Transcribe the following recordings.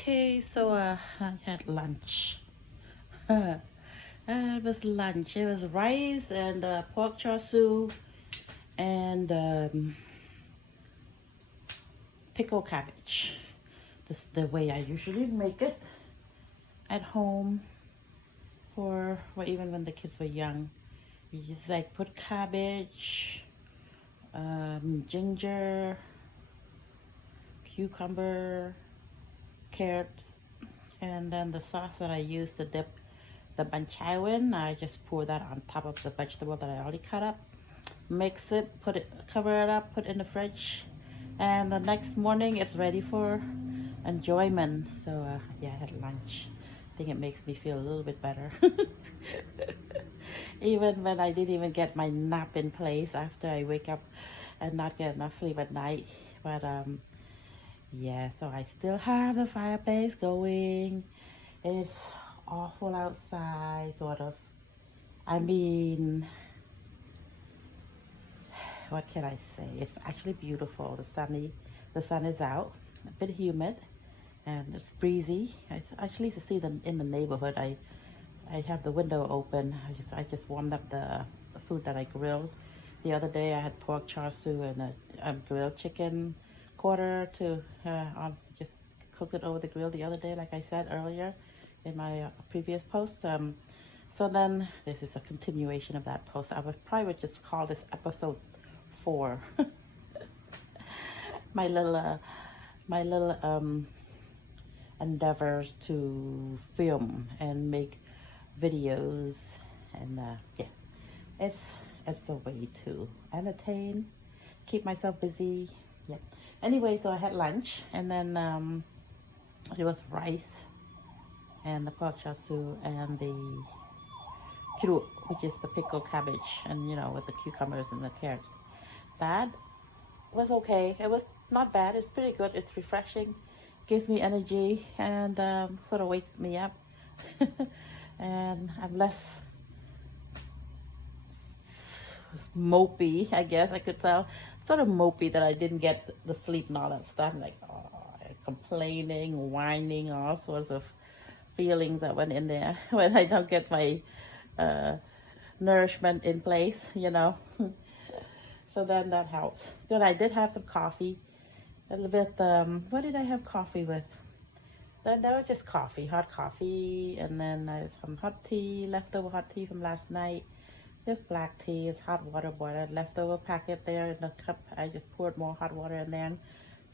Okay, so I had lunch. It was lunch. It was rice and pork chop soup and pickled cabbage. This is the way I usually make it at home for, well, even when the kids were young. You just like put cabbage, ginger, cucumber, carrots, and then the sauce that I use to dip the banchay in, I just pour that on top of the vegetable that I already cut up. Mix it, put it, cover it up, put it in the fridge, and the next morning it's ready for enjoyment. So yeah, I had lunch. I think it makes me feel a little bit better. Even when I didn't even get my nap in place after I wake up and not get enough sleep at night. But yeah, so I still have the fireplace going. It's awful outside, sort of. I mean, what can I say? It's actually beautiful. The sun is out, a bit humid, and it's breezy. I actually to see them in the neighborhood. I have the window open. I just warmed up the food that I grilled. The other day I had pork char siu and a grilled chicken quarter to just cooked it over the grill the other day, like I said earlier in my previous post. So then this is a continuation of that post. I would probably would just call this episode 4. my little uh, my little endeavors to film and make videos, and yeah, it's it's a way to entertain, keep myself busy. Yeah. Anyway, so I had lunch, and then it was rice and the pork chop suey and the piru, which is the pickled cabbage, and with the cucumbers and the carrots. That was okay. It was not bad. It's pretty good. It's refreshing, gives me energy, and sort of wakes me up. And I'm less mopey, I guess I could tell. Sort of mopey that I didn't get the sleep and all that stuff. Like, oh, complaining, whining, all sorts of feelings that went in there when I don't get my uh, nourishment in place. So then that helps. So I did have some coffee. A little bit, what did I have coffee with? That was just coffee, hot coffee, and then some hot tea, leftover hot tea from last night. Just black tea, it's hot water boiled, leftover packet there in the cup. I just poured more hot water in there and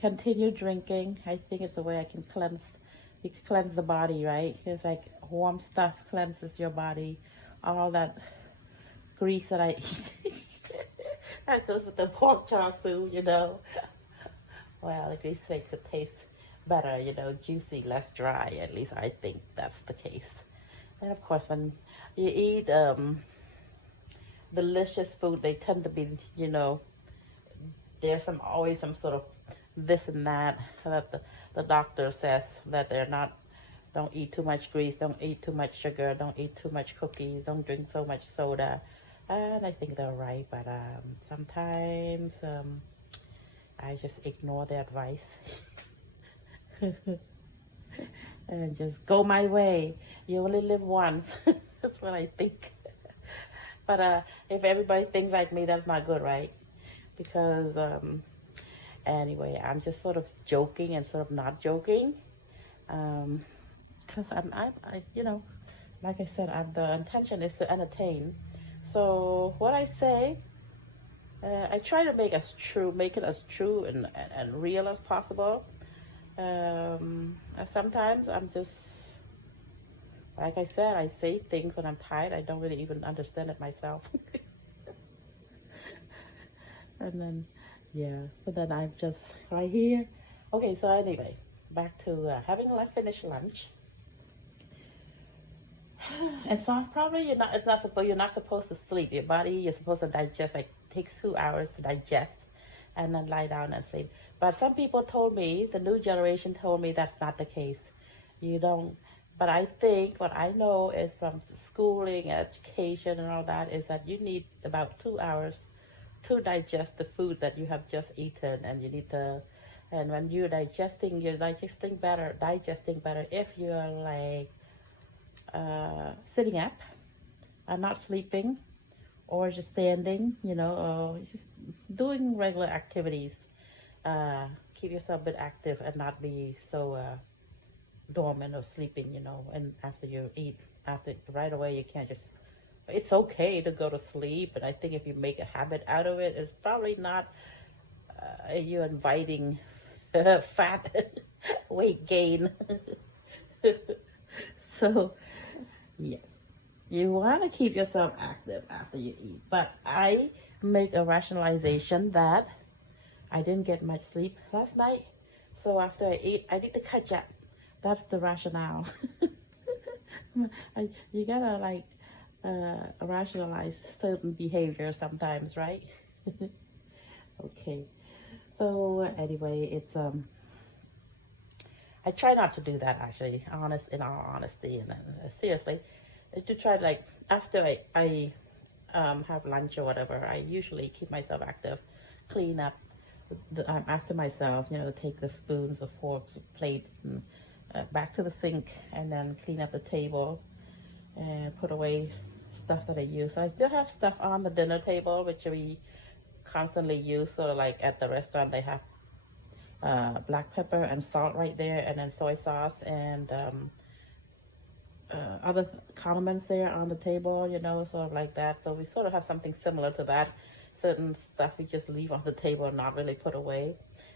continue drinking. I think it's the way I can you can cleanse the body, right? It's like warm stuff cleanses your body. All that grease that I eat. That goes with the pork chop suey. Well, at least makes it taste better, juicy, less dry. At least I think that's the case. And of course, when you eat delicious food, they tend to be, there's always some sort of this and that the doctor says that they're not. Don't eat too much grease. Don't eat too much sugar. Don't eat too much cookies. Don't drink so much soda. And I think they're right, but sometimes I just ignore the advice and just go my way. You only live once. That's what I think. But if everybody thinks like me, that's not good, right? Because anyway, I'm just sort of joking and sort of not joking. Because like I said, the intention is to entertain. So what I say, I try to make it as true and real as possible. Sometimes I'm just, like I said, I say things when I'm tired. I don't really even understand it myself. And then, yeah, so then I'm just right here. Okay, so anyway, back to having finished lunch. And so probably you're not supposed to sleep. Your body, you're supposed to digest, like takes 2 hours to digest and then lie down and sleep. But some people told me, the new generation told me that's not the case. You don't, but I think what I know is from schooling, education and all that is that you need about 2 hours to digest the food that you have just eaten, and you need to And when you're digesting better if you're like sitting up and not sleeping, or just standing, or just doing regular activities. Uh, Keep yourself a bit active and not be so dormant or sleeping, and after you eat, after right away, you can't just, it's okay to go to sleep, but I think if you make a habit out of it, it's probably not you inviting fat weight gain. So, yes, you want to keep yourself active after you eat. But I make a rationalization that I didn't get much sleep last night. So after I eat, I need to catch up. That's the rationale. You gotta like rationalize certain behavior sometimes, right? Okay. So anyway, it's I try not to do that actually. In all honesty, and seriously, I do try like after I have lunch or whatever. I usually keep myself active, clean up after myself. Take the spoons, the forks, plates, and back to the sink, and then clean up the table and put away stuff that I use. So I still have stuff on the dinner table, which we constantly use. So like at the restaurant, they have black pepper and salt right there, and then soy sauce and other condiments there on the table, sort of like that. So we sort of have something similar to that. Certain stuff we just leave on the table and not really put away.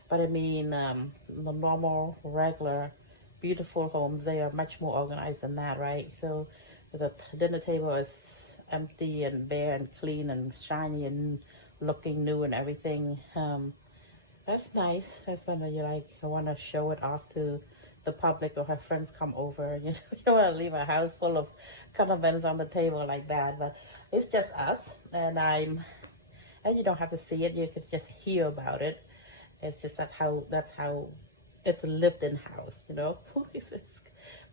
But I mean, the normal, regular, beautiful homes, they are much more organized than that, right? So the dinner table is empty and bare and clean and shiny and looking new and everything. That's nice. That's when you like want to show it off to the public or have friends come over. You don't want to leave a house full of condiments on the table like that. But it's just us, and you don't have to see it. You could just hear about it. It's just that's how it's a lived-in house. It's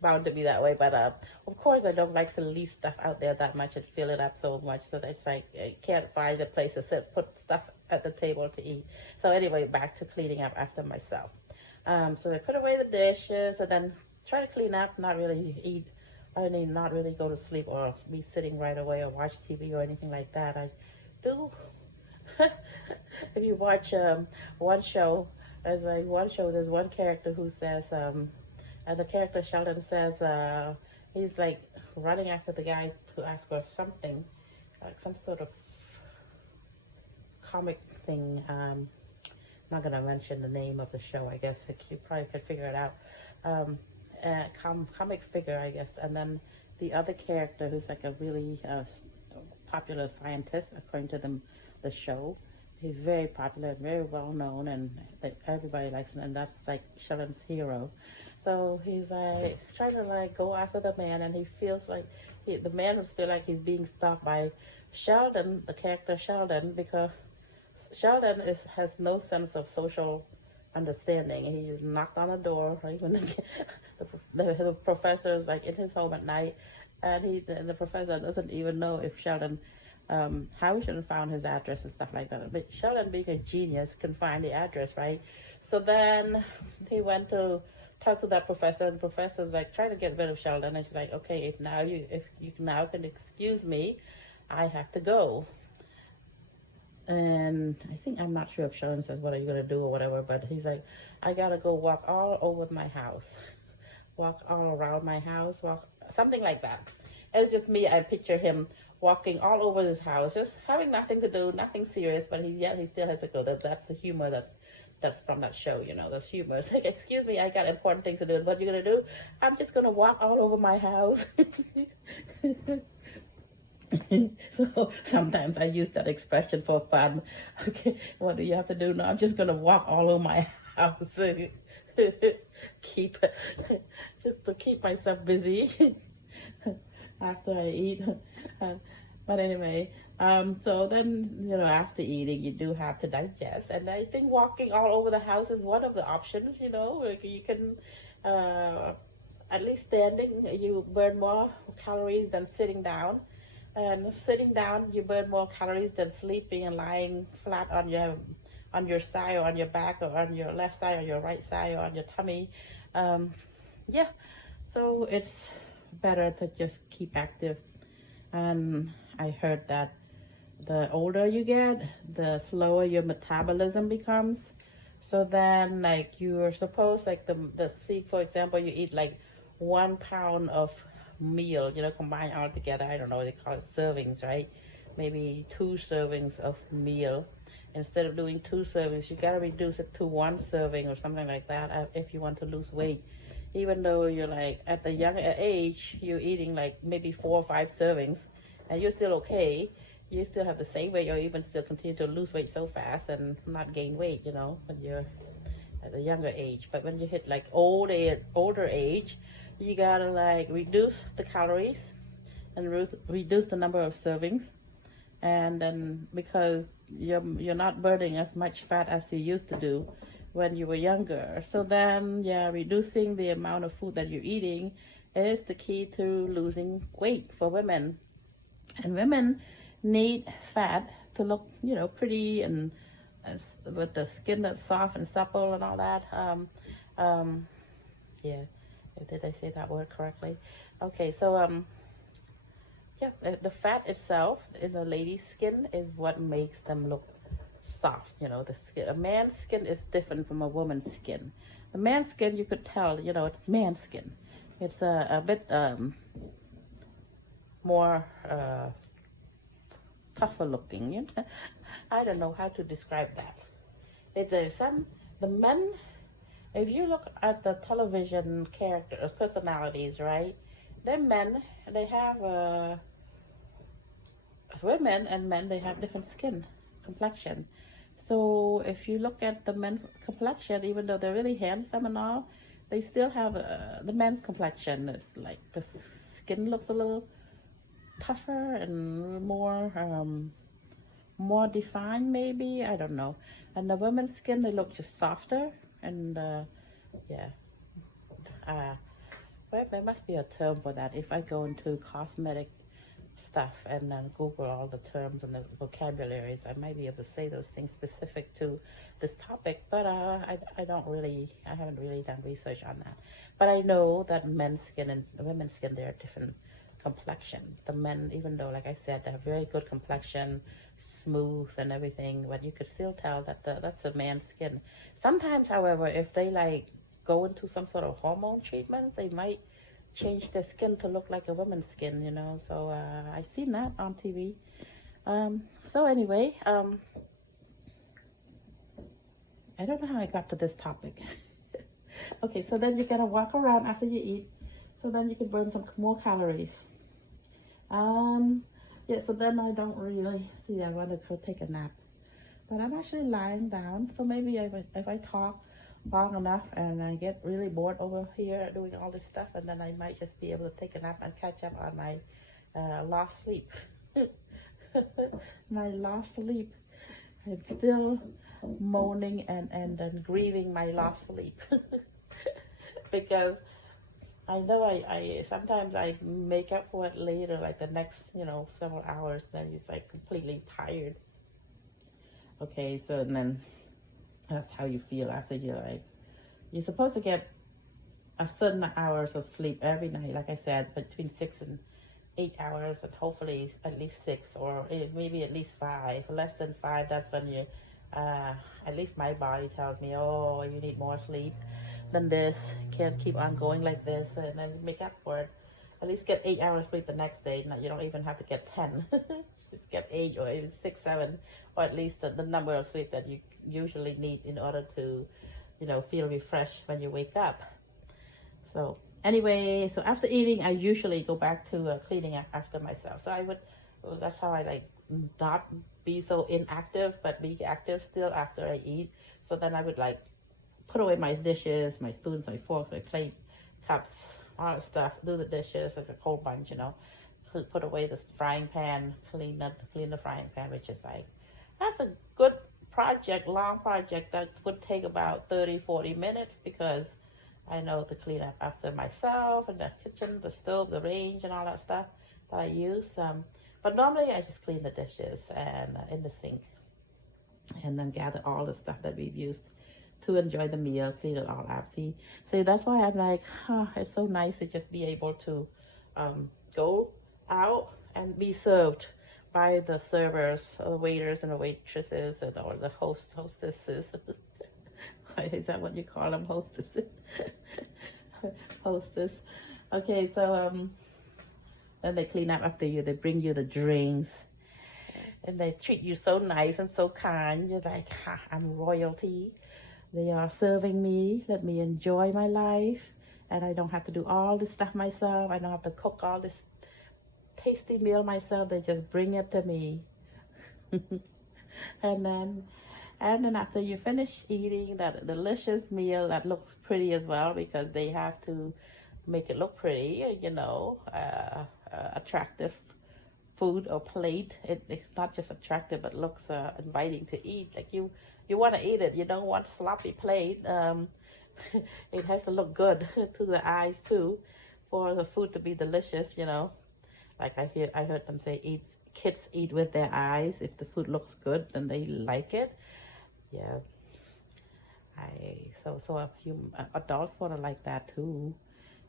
bound to be that way. But of course, I don't like to leave stuff out there that much and fill it up so much so that it's like I can't find a place to put stuff at the table to eat. So anyway, back to cleaning up after myself. So I put away the dishes and then try to clean up, not really eat. I mean, not really go to sleep or be sitting right away or watch TV or anything like that. I do. If you watch one show, there's one character who says, the character Sheldon says, he's like running after the guy to ask for something, like some sort of comic thing. Not gonna mention the name of the show. I guess you probably could figure it out. Comic figure, I guess. And then the other character, who's like a really popular scientist, according to the show. He's very popular and very well known, and like, everybody likes him. And that's like Sheldon's hero. So he's like trying to like go after the man, and he feels like the man must feel like he's being stalked by Sheldon, the character Sheldon, because Sheldon has no sense of social understanding. He just knocked on the door, right? When the professor is like in his home at night, and the professor doesn't even know if Sheldon, how he should have found his address and stuff like that. But Sheldon, being a genius, can find the address, right? So then he went to talk to that professor, and the professor's like trying to get rid of Sheldon, and she's like, okay, if you now can excuse me, I have to go. And I'm not sure if Sheldon says, what are you going to do or whatever, but he's like, I got to go walk all over my house. Walk all around my house, something like that. It's just me, I picture him walking all over his house, just having nothing to do, nothing serious, but he still has to go. That's the humor that's from that show, the humor. It's like, excuse me, I got important things to do. What are you going to do? I'm just going to walk all over my house. So sometimes I use that expression for fun. Okay, what do you have to do? No, I'm just gonna walk all over my house. keep just to keep myself busy after I eat. But anyway, so then after eating, you do have to digest, and I think walking all over the house is one of the options. Like you can. At least standing, you burn more calories than sitting down. And sitting down, you burn more calories than sleeping and lying flat on your on your side or on your back or on your left side or your right side or on your tummy. Um, yeah, so it's better to just keep active. And I heard that the older you get, the slower your metabolism becomes. So then, like, you're supposed, like, the see, for example, you eat like 1 pound of meal, combine all together. I don't know, they call it servings, right? Maybe 2 servings of meal. Instead of doing 2 servings, you gotta reduce it to 1 serving or something like that if you want to lose weight. Even though you're like at the younger age, you're eating like maybe 4 or 5 servings, and you're still okay. You still have the same weight, or even still continue to lose weight so fast and not gain weight, when you're at a younger age. But when you hit like older age, you gotta like reduce the calories and reduce the number of servings. And then because you're not burning as much fat as you used to do when you were younger, so then yeah, reducing the amount of food that you're eating is the key to losing weight for women. And women need fat to look, pretty, and with the skin that's soft and supple and all that. Um, yeah, did I say that word correctly? Okay, so yeah, the fat itself in the lady's skin is what makes them look soft. The skin, a man's skin is different from a woman's skin. The man's skin, you could tell, it's man's skin. It's a bit more tougher looking. I don't know how to describe that. If there's the men, if you look at the television characters, personalities, right? They're men, they have women and men, they have different skin complexion. So if you look at the men's complexion, even though they're really handsome and all, they still have the men's complexion. It's like the skin looks a little tougher and more defined, maybe, I don't know. And the women's skin, they look just softer. And yeah, uh, well, there must be a term for that. If I go into cosmetic stuff and then Google all the terms and the vocabularies, I might be able to say those things specific to this topic. But I haven't really done research on that. But I know that men's skin and women's skin, they're different complexion. The men, even though, like I said, they have very good complexion, smooth and everything, but you could still tell that that's a man's skin. Sometimes, however, if they like go into some sort of hormone treatment, they might change their skin to look like a woman's skin, So I've seen that on TV. So anyway, I don't know how I got to this topic. Okay, so then you gotta walk around after you eat, so then you can burn some more calories. Yeah, so then I don't really see, I want to go take a nap, but I'm actually lying down. So maybe if I talk long enough and I get really bored over here doing all this stuff, and then I might just be able to take a nap and catch up on my lost sleep. My lost sleep. I'm still moaning and grieving my lost sleep. Because I know I sometimes I make up for it later, like the next, several hours, then it's like completely tired. Okay, so then that's how you feel after you're supposed to get a certain hours of sleep every night, like I said, between 6 and 8 hours, and hopefully at least 6, or maybe at least 5. Less than 5, that's when you, at least my body tells me, oh, you need more sleep than this. Can't keep on going like this, and then make up for it. At least get 8 hours sleep the next day. You don't even have to get 10. Just get 8 or even 6, 7, or at least the number of sleep that you usually need in order to, feel refreshed when you wake up. So anyway, so after eating, I usually go back to cleaning up after myself. So that's how I like not be so inactive, but be active still after I eat. So then I would like put away my dishes, my spoons, my forks, my plate, cups, all that stuff, do the dishes, like a whole bunch, put away the frying pan, clean the frying pan, which is like, that's a good project, long project that would take about 30-40 minutes, because I know to clean up after myself and the kitchen, the stove, the range, and all that stuff that I use. But normally I just clean the dishes and in the sink. and then gather all the stuff that we've used to enjoy the meal, clean it all out. See, that's why I'm like, it's so nice to just be able to go out and be served by the servers, or the waiters and the waitresses, and or the hostesses. Is that what you call them, hostesses? Hostess. Okay, so then they clean up after you. They bring you the drinks, and they treat you so nice and so kind. You're like, ha, I'm royalty. They are serving me. Let me enjoy my life, and I don't have to do all this stuff myself. I don't have to cook all this tasty meal myself. They just bring it to me. and then and then after you finish eating that delicious meal that looks pretty as well, because they have to make it look pretty, attractive food or plate. It's not just attractive, but looks inviting to eat. Like you want to eat it. You don't want sloppy plate. It has to look good to the eyes too, for the food to be delicious. Like I heard them say, kids eat with their eyes. If the food looks good, then they like it. Yeah. Adults want to like that too.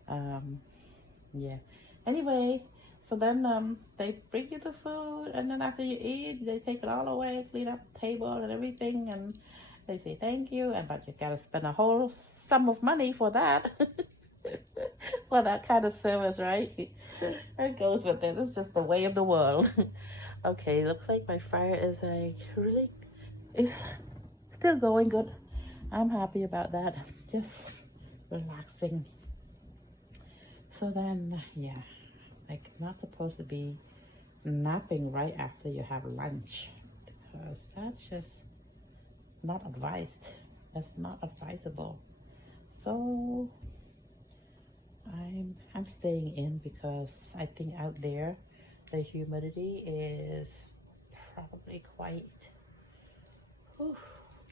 Um, yeah. Anyway, so then they bring you the food, and then after you eat, they take it all away, clean up the table and everything, and they say thank you. And but you gotta spend a whole sum of money for that, for that kind of service, right? It goes with it. It's just the way of the world. Okay, looks like my fire is like really is still going good. I'm happy about that. Just relaxing. So then, yeah, like not supposed to be napping right after you have lunch, because that's just not advised. That's not advisable. So I'm staying in, because I think out there the humidity is probably quite, whew,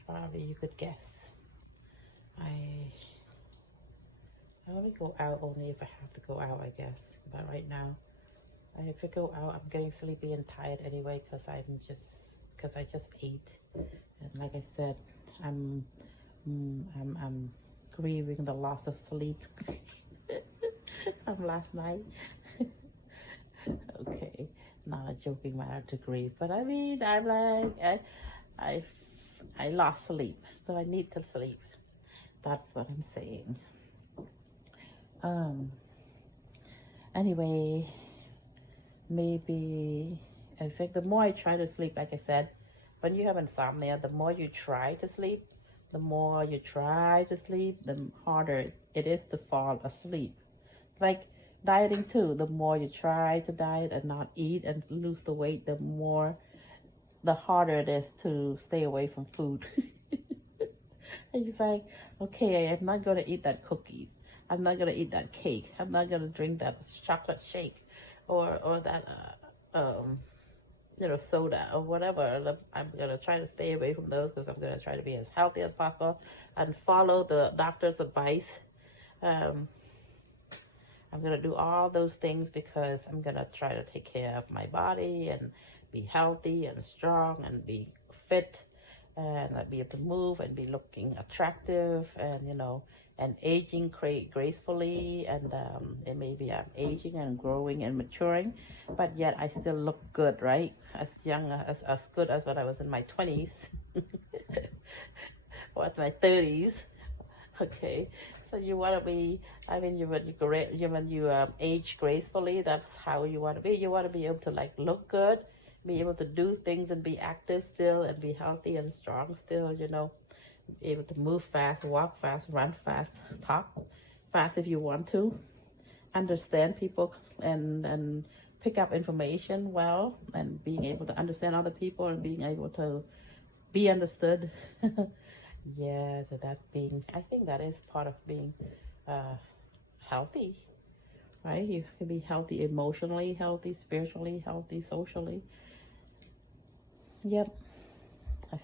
probably you could guess. I only go out only if I have to go out, I guess. But right now, if I go out, I'm getting sleepy and tired anyway, because I just ate, and like I said, I'm I'm grieving the loss of sleep from last night. Okay, not a joking matter to grieve, but I mean, I'm like I I lost sleep, so I need to sleep. That's what I'm saying. Um. Anyway, maybe I think the more I try to sleep, like I said, when you have insomnia, the more you try to sleep, the more you try to sleep, the harder it is to fall asleep. Like dieting too, the more you try to diet and not eat and lose the weight, the harder it is to stay away from food. It's like, okay, I'm not gonna eat that cookies. I'm not gonna eat that cake. I'm not gonna drink that chocolate shake, or that soda or whatever. I'm gonna try to stay away from those, because I'm gonna try to be as healthy as possible and follow the doctor's advice. Um, I'm gonna do all those things, because I'm gonna try to take care of my body and be healthy and strong and be fit, and I'd be able to move and be looking attractive, and aging gracefully, and maybe I'm aging and growing and maturing, but yet I still look good, right? As young as good as when I was in my 20s or my 30s. Okay, so you want to be, I mean, when you age gracefully, that's how you want to be. You want to be able to like look good, be able to do things and be active still, and be healthy and strong still, be able to move fast, walk fast, run fast, talk fast if you want to, understand people, and pick up information well, and being able to understand other people and being able to be understood. Yeah, I think that is part of being uh, healthy, right? You can be healthy emotionally, healthy spiritually, healthy socially. Yep,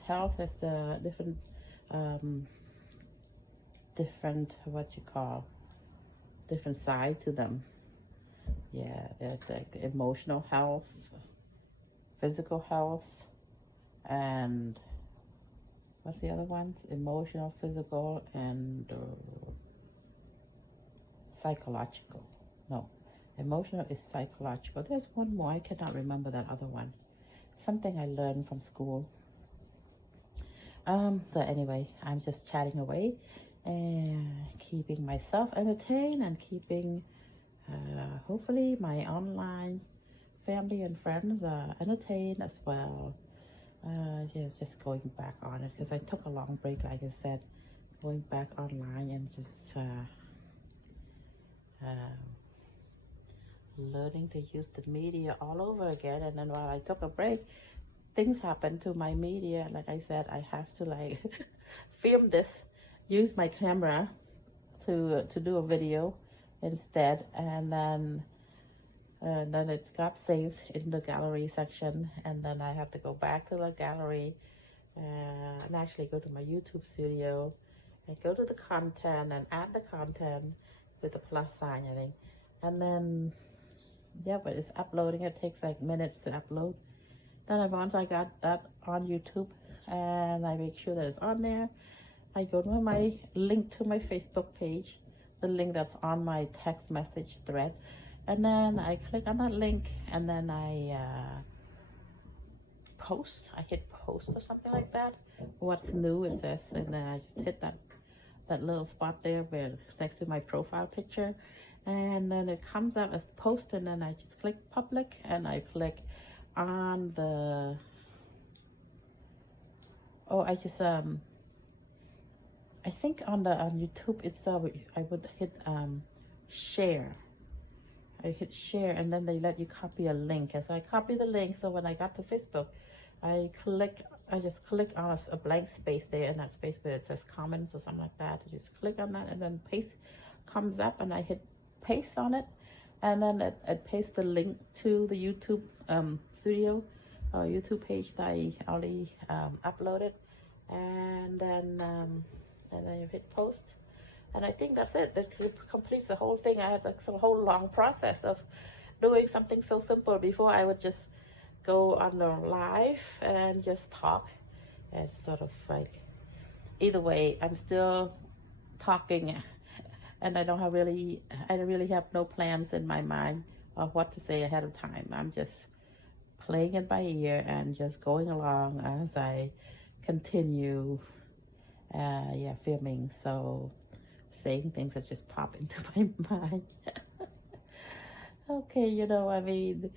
health has the um, different what you call different side to them. Yeah, there's like emotional health, physical health, and what's the other one? Emotional, physical, and psychological. No, emotional is psychological. There's one more. I cannot remember that other one. Something I learned from school. So anyway, I'm just chatting away and keeping myself entertained and keeping, hopefully, my online family and friends entertained as well. Yeah, just going back on it because I took a long break, like I said, going back online and just learning to use the media all over again. And then while I took a break, things happen to my media. Like I said, I have to like film this, use my camera to do a video instead, and then it got saved in the gallery section, and then I have to go back to the gallery and actually go to my YouTube studio and go to the content and add the content with the plus sign, I think, and then yeah, but it's uploading. It takes like minutes to upload. Then once I got that on YouTube and I make sure that it's on there, I go to my link to my Facebook page, the link that's on my text message thread, and then I click on that link and then I post. I hit post or something like that. What's new it says, and then I just hit that little spot there where next to my profile picture, and then it comes up as post, and then I just click public and I click on the I think on YouTube itself I would hit share. I hit share and then they let you copy a link, and so I copy the link. So when I got to Facebook, I just click on a blank space there, and that space where it says comments or something like that. I just click on that and then paste comes up, and I hit paste on it, and then it pastes the link to the YouTube studio or YouTube page that I already uploaded, and then you hit post, and I think that's it. That completes the whole thing. I had like some whole long process of doing something so simple. Before I would just go on the live and just talk, and sort of like either way I'm still talking, and I don't really have no plans in my mind of what to say ahead of time. I'm just playing it by ear and just going along as I continue filming. So saying things that just pop into my mind. Okay, I mean,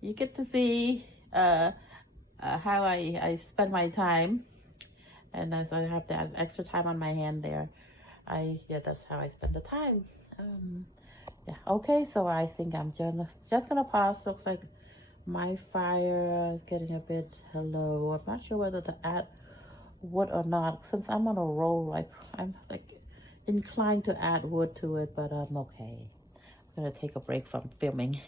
you get to see how I spend my time, and as I have that extra time on my hand there, that's how I spend the time. Yeah, okay, so I think I'm just gonna pause. Looks like my fire is getting a bit low. I'm not sure whether to add wood or not. Since I'm on a roll, I'm like inclined to add wood to it, but I'm okay. I'm gonna take a break from filming.